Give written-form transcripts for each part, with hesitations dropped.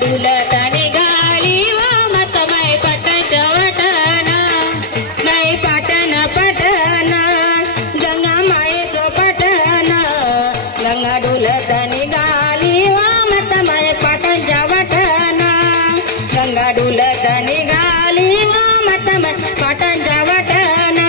डुलत निघाली व मत मै पटन वटन मै पटन पटन गंगा मायेचं पटन गंगा डुलत निघाली व मत मै पटन वटन गंगा डुलत निघाली व मत मै पटन वटन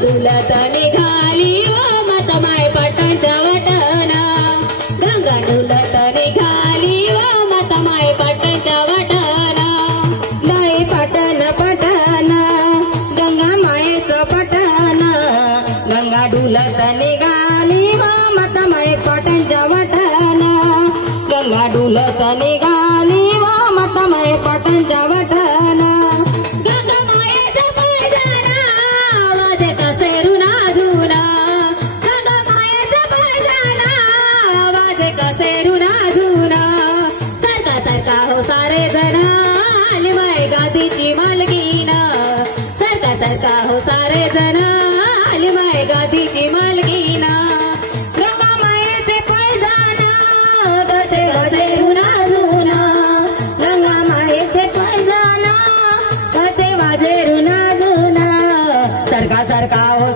डुलत निघाली व मत माय पटन वटन गंगा डुलत निघाली व मत माय पटन वटन नाही पटन पटन गंगा मायेचं पटन गंगा डुलत निघाली व मत माय पटन वटन गंगा डुलत निघाली व मत माय पटन वटन सारे जण आली माय गादीची मालकीन सरका सरका हो सारे जण आली माय गादीची मालकीन गंगा मायेचे पैजान कसे वाजेरून अजून गंगा मायेचे पैजान कसे वाजेरून अजून सरका सरका हो